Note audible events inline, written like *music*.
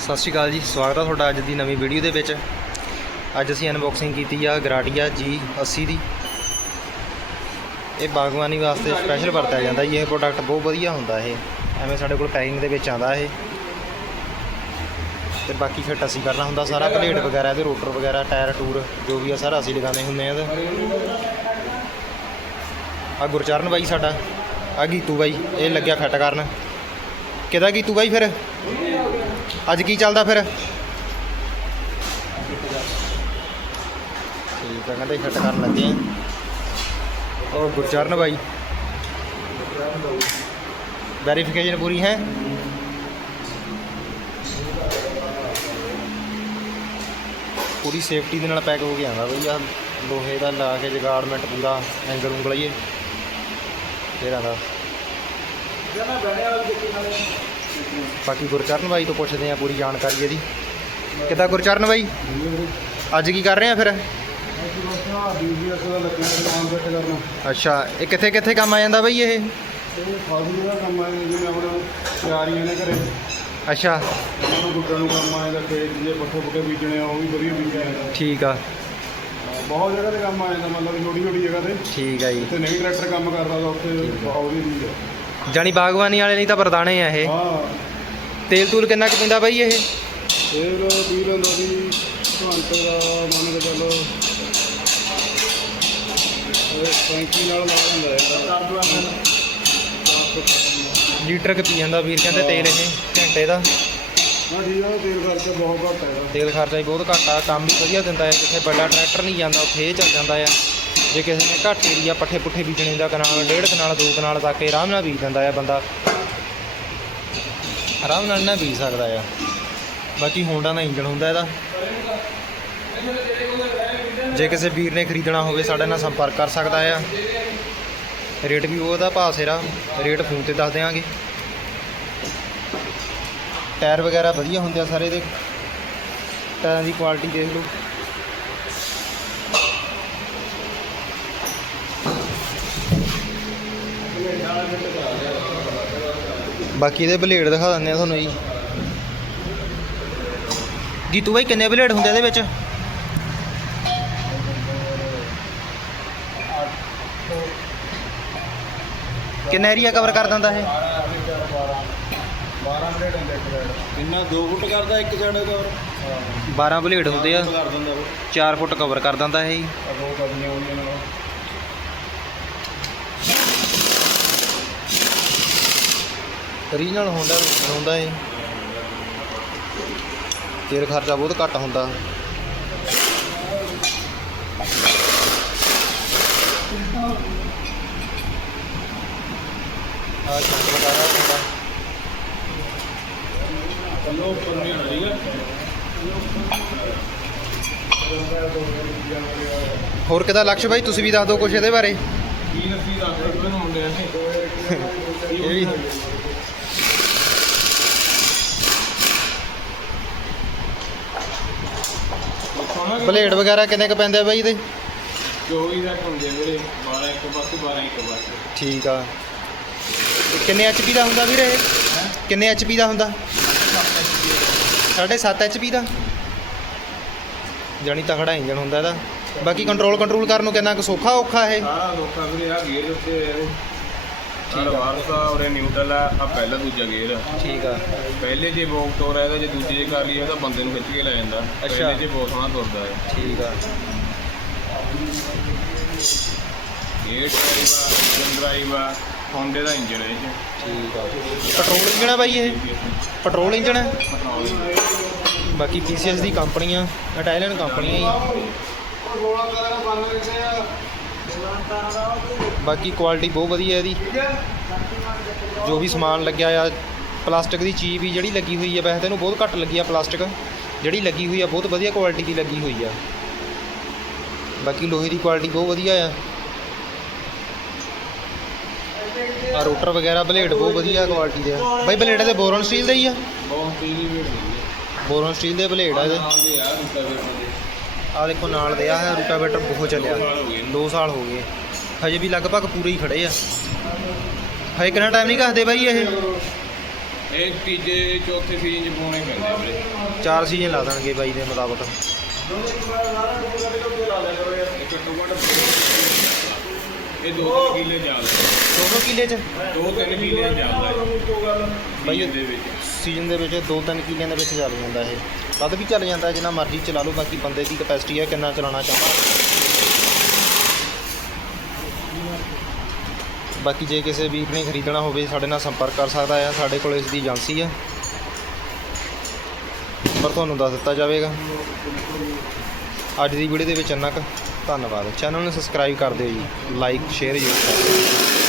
ਸਤਿ ਸ਼੍ਰੀ ਅਕਾਲ ਜੀ, ਸਵਾਗਤ ਹੈ ਤੁਹਾਡਾ ਅੱਜ ਦੀ ਨਵੀਂ ਵੀਡੀਓ ਦੇ ਵਿੱਚ। ਅੱਜ ਅਸੀਂ ਅਨਬਾਕਸਿੰਗ ਕੀਤੀ ਆ ਗਰਾਟੀਆ ਜੀ 80 ਦੀ। ਇਹ ਬਾਗਬਾਨੀ ਵਾਸਤੇ ਸਪੈਸ਼ਲ ਵਰਤਿਆ ਜਾਂਦਾ ਜੀ, ਇਹ ਪ੍ਰੋਡਕਟ ਬਹੁਤ ਵਧੀਆ ਹੁੰਦਾ ਇਹ। ਐਵੇਂ ਸਾਡੇ ਕੋਲ ਪੈਕਿੰਗ ਦੇ ਵਿੱਚ ਆਂਦਾ ਇਹ। ਤੇ ਬਾਕੀ ਫਿੱਟ ਅਸੀਂ ਕਰਨਾ ਹੁੰਦਾ ਸਾਰਾ ਪਲੇਟ ਵਗੈਰਾ, ਇਹਦੇ ਰੋਟਰ ਵਗੈਰਾ, ਟਾਇਰ, ਟੂਰ, ਜੋ ਵੀ ਆ ਸਾਰਾ ਅਸੀਂ ਲਗਾਉਂਦੇ ਹੁੰਦੇ ਆ ਇਹਦਾ। ਆ ਗੁਰਚਰਨ ਬਾਈ ਸਾਡਾ ਆ ਗੀਤੂ ਬਾਈ, ਇਹ ਲੱਗਿਆ ਫਿੱਟ ਕਰਨ। ਕਿਹਦਾ ਗੀਤੂ ਬਾਈ ਫਿਰ? ਅੱਜ ਕੀ ਚੱਲਦਾ ਫਿਰ? ਠੀਕ ਆ, ਕਹਿੰਦੇ ਫਿੱਟ ਕਰਨ ਲੱਗੇ ਆ। ਉਹ ਗੁਰਚਰਨ ਬਾਈ। ਵੈਰੀਫਿਕੇਸ਼ਨ ਪੂਰੀ ਹੈ? ਪੂਰੀ ਸੇਫਟੀ ਦੇ ਨਾਲ ਪੈਕ ਹੋ ਕੇ ਆਉਂਦਾ ਬਈ ਆ। ਲੋਹੇ ਦਾ ਲਾ ਕੇ ਜਗਾੜਮੈਂਟ ਪੂਰਾ ਐਂਗਲ ਉਂਗਲ ਉਂਗਲਾਈਏ ਫੇਰ ਆਉਂਦਾ। ਬਾਕੀ ਗੁਰਚਰਨ ਬਾਈ ਤੋਂ ਪੁੱਛਦੇ ਆ ਪੂਰੀ ਜਾਣਕਾਰੀ ਇਹਦੀ। ਕਿੱਦਾਂ ਗੁਰਚਰਨ ਬਾਈ? ਅੱਜ ਕੀ ਕਰ ਰਹੇ ਆ ਫਿਰ? ਅੱਛਾ ਇਹ ਕਿੱਥੇ ਕਿੱਥੇ ਕੰਮ ਆ ਜਾਂਦਾ ਬਾਈ ਇਹ? ਤਿਆਰੀਆਂ ਨੇ ਘਰੇ ਅੱਛਾ। ਉਹਨਾਂ ਗੁੱਡਾਂ ਨੂੰ ਕੰਮ ਆਏਗਾ ਖੇਤ ਜੇ ਪੱਠੇ ਪੁੱਠੇ ਬੀਜਣੇ ਆ ਉਹ ਵੀ ਵਧੀਆ ਜਾਂਦਾ ਠੀਕ ਆ। ਬਹੁਤ ਜਗ੍ਹਾ ਤੇ ਕੰਮ ਆ ਜਾਂਦਾ ਮਤਲਬ ਛੋਟੀ ਛੋਟੀ ਜਗ੍ਹਾ ਤੇ। ਠੀਕ ਆ ਜੀ। ਤੇ ਨਹੀਂ ਟਰੈਕਟਰ ਕੰਮ ਕਰਦਾ ਤਾਂ ਉੱਥੇ ਬਹੁਤ ਵਧੀਆ ਬੀਜ ਜਾਣੀ ਬਾਗਬਾਨੀ ਵਾਲੇ ਨਹੀਂ ਤਾਂ ਬਰਦਾਨੇ ਆ ਇਹ। ਹਾਂ। ਤੇਲ ਤੂਲ ਕਿੰਨਾ ਕੁ ਪੈਂਦਾ ਬਾਈ ਇਹ? ਫੇਰ ਵੀ ਲੈਂਦਾ ਸੀ ਘੰਟੇ ਦਾ ਮੰਨ ਕੇ ਚੱਲੋ। ਇਹ ਟੈਂਕੀ ਨਾਲ ਲਾ ਲੈਂਦਾ ਲੀਟਰ ਕੁ ਪੀ ਜਾਂਦਾ ਵੀਰ ਕਹਿੰਦੇ ਤੇਲ ਇਹ ਘੰਟੇ ਦਾ। ਹਾਂ ਠੀਕ ਆ ਤੇਲ ਖਰਚਾ ਬਹੁਤ ਘੱਟ ਹੈਗਾ। ਤੇਲ ਖਰਚਾ ਵੀ ਬਹੁਤ ਘੱਟ ਆ ਕੰਮ ਵੀ ਵਧੀਆ ਦਿੰਦਾ ਹੈ। ਜਿੱਥੇ ਵੱਡਾ ਟਰੈਕਟਰ ਨਹੀਂ ਜਾਂਦਾ ਉੱਥੇ ਇਹ ਚੱਲ ਜਾਂਦਾ ਆ। ਜੇ ਕਿਸੇ ਨੇ ਘੱਟ ਏਰੀਆ ਪੱਠੇ ਪੁੱਠੇ ਬੀਜਣੇ ਦਾ ਕਨਾਲ, ਡੇਢ ਕਨਾਲ, ਦੋ ਕਨਾਲ ਤੱਕ ਆਰਾਮ ਨਾਲ ਬੀਜ ਦਿੰਦਾ ਆ ਬੰਦਾ। ਆਰਾਮ ਨਾਲ ਨਾ ਬੀਜ ਸਕਦਾ ਆ। ਬਾਕੀ ਹੋਂਡਾ ਦਾ ਇੰਜਨ ਹੁੰਦਾ ਇਹਦਾ। ਜੇ ਕਿਸੇ ਵੀਰ ਨੇ ਖਰੀਦਣਾ ਹੋਵੇ, ਸਾਡੇ ਨਾਲ ਸੰਪਰਕ ਕਰ ਸਕਦਾ ਆ। ਰੇਟ ਵੀ ਉਹਦਾ ਭਾਅ ਸਿਰਾ, ਰੇਟ ਫੋਨ ਤੇ ਦੱਸ ਦਿਆਂਗੇ। ਟਾਇਰ ਵਗੈਰਾ ਵਧੀਆ ਹੁੰਦੇ ਆ ਸਾਰੇ ਦੇ। ਟਾਇਰਾਂ ਦੀ ਕੁਆਲਿਟੀ ਦੇਖ ਲਓ। ਬਾਕੀ ਇਹਦੇ ਬਲੇਡ ਦਿਖਾ ਦਿੰਦੇ ਆ ਤੁਹਾਨੂੰ ਜੀ। ਗੀਤੂ ਬਾਈ ਕਿੰਨੇ ਬਲੇਡ ਹੁੰਦੇ ਇਹਦੇ ਵਿੱਚ? ਕਿੰਨਾ ਏਰੀਆ ਕਵਰ ਕਰ ਦਿੰਦਾ ਇਹ? 12 ਮਿੰਟ ਹੁੰਦੇ ਇੱਕ ਸਾਈਡ ਇੰਨਾ 2 ਫੁੱਟ ਕਰਦਾ ਇੱਕ ਸਾਈਡ ਦਾ 12 ਬਲੇਡ ਹੁੰਦੇ ਆ। ਕਰ ਦਿੰਦਾ ਉਹ। 4 ਫੁੱਟ ਕਵਰ ਕਰ ਦਿੰਦਾ ਇਹ ਬਹੁਤ ਰੀਜਨਲ ਹੋਂਡਾ ਹੁੰਦਾ ਇਹ। ਤੇਲ ਖਰਚਾ ਬਹੁਤ ਘੱਟ ਹੁੰਦਾ। ਆ ਹੁੰਦਾ। ਚਲੋ ਉੱਪਰ ਨਹੀਂ ਹੋਰ ਕਿਹਦਾ ਲਕਸ਼ ਭਾਈ ਤੁਸੀਂ ਵੀ ਦੱਸ ਦਿਓ ਕੁਝ ਇਹਦੇ ਬਾਰੇ। ਕੀ ਦੱਸ ਨੇ *laughs* ਇਹ ਵੀ ਸੋਨਾ ਬਲੇਡ ਵਗੈਰਾ ਕਿੰਨੇ ਕ ਪੈਂਦੇ ਆ ਬਾਈ ਇਹਦੇ? 24 ਦਾ ਹੁੰਦੇ ਵੀਰੇ 12 ਇੱਕ ਪਾਸੇ 12 ਇੱਕ ਪਾਸੇ ਠੀਕ ਆ। ਤੇ ਕਿੰਨੇ ਐਚਪੀ ਦਾ ਹੁੰਦਾ ਵੀਰੇ ਇਹ? ਕਿੰਨੇ ਐਚਪੀ ਦਾ ਹੁੰਦਾ? 7.5 ਐਚਪੀ ਦਾ? ਜਾਣੀ ਤਕੜਾ ਇੰਜਨ ਹੁੰਦਾ ਇਹਦਾ। ਬਾਕੀ ਕੰਟਰੋਲ ਕੰਟਰੋਲ ਕਰਨ ਨੂੰ ਕਿੰਨਾ ਕੁ ਸੌਖਾ ਔਖਾ ਇਹ? ਸਾਰਾ ਲੋਕਾਂ ਵੀਰੇ ਆ ਗੇਅਰ ਉੱਤੇ ਆ। ਆ ਵਾਰਸਾ ਔਰੇ ਨਿਊਟਰਲ ਆ ਆ ਪਹਿਲਾ ਦੂਜਾ ਗੇਅਰ ਠੀਕ ਆ। ਪਹਿਲੇ ਜੇ ਤੋਰ ਹੈ ਤਾਂ ਜੇ ਦੂਜੇ ਜੇ ਕਰ ਲਈਏ ਤਾਂ ਬੰਦੇ ਨੂੰ ਖਿੱਚ ਕੇ ਲੈ ਜਾਂਦਾ। ਪਹਿਲੇ ਜੇ ਬਹੁਤ ਸੋਹਣਾ ਤੁਰਦਾ ਹੈ ਠੀਕ ਆ। ਗੇਅਰ ਡਰਾਈਵ ਆ ਇੰਜਨ ਡਰਾਈਵ ਆ ਹੋਂਡੇ ਦਾ ਇੰਜਨ ਹੈ ਇਹ 'ਚ। ਠੀਕ ਆ। ਪੈਟਰੋਲ ਇੰਜਨ ਆ ਬਾਈ ਇਹ? ਪੈਟਰੋਲ ਇੰਜਨ ਹੈ ਬਾਕੀ ਪੀਸੀਐਸ ਦੀ ਕੰਪਨੀ ਆ ਇਟਾਲੀਅਨ ਕੰਪਨੀ ਆ। ਜੀ ਬਾਕੀ ਕੁਆਲਿਟੀ ਬਹੁਤ ਵਧੀਆ ਇਹਦੀ। ਜੋ ਵੀ ਸਮਾਨ ਲੱਗਿਆ ਆ ਪਲਾਸਟਿਕ ਦੀ ਚੀਜ਼ ਵੀ ਜਿਹੜੀ ਲੱਗੀ ਹੋਈ ਆ ਵੈਸੇ ਤਾਂ ਇਹਨੂੰ ਬਹੁਤ ਘੱਟ ਲੱਗੀ ਆ ਪਲਾਸਟਿਕ ਜਿਹੜੀ ਲੱਗੀ ਹੋਈ ਆ ਬਹੁਤ ਵਧੀਆ ਕੁਆਲਿਟੀ ਦੀ ਲੱਗੀ ਹੋਈ ਆ। ਬਾਕੀ ਲੋਹੇ ਦੀ ਕੁਆਲਿਟੀ ਬਹੁਤ ਵਧੀਆ ਆ। ਆ ਰੋਟਰ ਵਗੈਰਾ ਬਲੇਡ ਬਹੁਤ ਵਧੀਆ ਕੁਆਲਿਟੀ ਦੇ ਆ। ਬਾਈ ਬਲੇਡ ਦੇ ਬੋਰਨ ਸਟੀਲ ਦੇ ਹੀ ਆ? ਬੋਰਨ ਸਟੀਲ ਦੇ ਬਲੇਡ ਆ ਇਹਦੇ। ਆ ਦੇਖੋ ਨਾਲ ਦੇ ਆ ਰੂਟਾਵੇਟਰ ਬਹੁਤ ਚੱਲਿਆ। ਸਾਲ ਹੋ ਗਏ 2 ਸਾਲ ਹੋ ਗਏ। ਹਜੇ ਵੀ ਲਗਭਗ ਪੂਰੇ ਹੀ ਖੜੇ ਆ। ਹਜੇ ਕਿੰਨਾ ਟਾਈਮ ਨਹੀਂ ਘਸਦੇ ਬਾਈ ਇਹ? ਇਹ ਤੀਜੇ ਚੌਥੇ ਸੀਜ਼ਨ ਚ ਪਾਉਣੇ ਪੈਂਦੇ ਆ ਵੀਰੇ। ਚਾਰ ਸੀਜ਼ਨ ਲਾ ਦੇਣਗੇ ਬਾਈ ਦੇ ਮੁਤਾਬਕ। ਇਹ ਦੋ ਤਿੰਨ ਕਿੱਲੇ ਚੱਲਦਾ ਦੋਨੋਂ ਕਿੱਲੇ 'ਚ? ਦੋ ਤਿੰਨ ਕਿੱਲੇ ਚੱਲਦਾ ਬਾਈ ਬਾਈ ਦੇ ਵਿੱਚ। ਸੀਜ਼ਨ ਦੇ ਵਿੱਚ ਦੋ ਤਿੰਨ ਕਿੱਲਿਆਂ ਦੇ ਵਿੱਚ ਚੱਲ ਜਾਂਦਾ ਇਹ। ਵੱਧ ਵੀ ਚੱਲ ਜਾਂਦਾ ਜਿੰਨਾ ਮਰਜ਼ੀ ਚਲਾ ਲਓ ਬਾਕੀ ਬੰਦੇ ਦੀ ਕਪੈਸਿਟੀ ਹੈ ਕਿੰਨਾ ਚਲਾਉਣਾ ਚਾਹੁੰਦਾ। ਬਾਕੀ ਜੇ ਕਿਸੇ ਵੀਰ ਨੇ ਖਰੀਦਣਾ ਹੋਵੇ ਸਾਡੇ ਨਾਲ ਸੰਪਰਕ ਕਰ ਸਕਦਾ ਹੈ ਸਾਡੇ ਕੋਲ ਇਸ ਦੀ ਏਜੰਸੀ ਹੈ ਪਰ ਤੁਹਾਨੂੰ ਦੱਸ ਦਿੱਤਾ ਜਾਵੇਗਾ। ਅੱਜ ਦੀ ਵੀਡੀਓ ਦੇ ਵਿੱਚ ਇੰਨਾ ਕੁ। ਧੰਨਵਾਦ। ਚੈਨਲ ਨੂੰ ਸਬਸਕ੍ਰਾਈਬ ਕਰ ਦਿਓ ਜੀ। ਲਾਈਕ ਸ਼ੇਅਰ ਜ਼ਰੂਰ ਕਰ ਦਿਓ।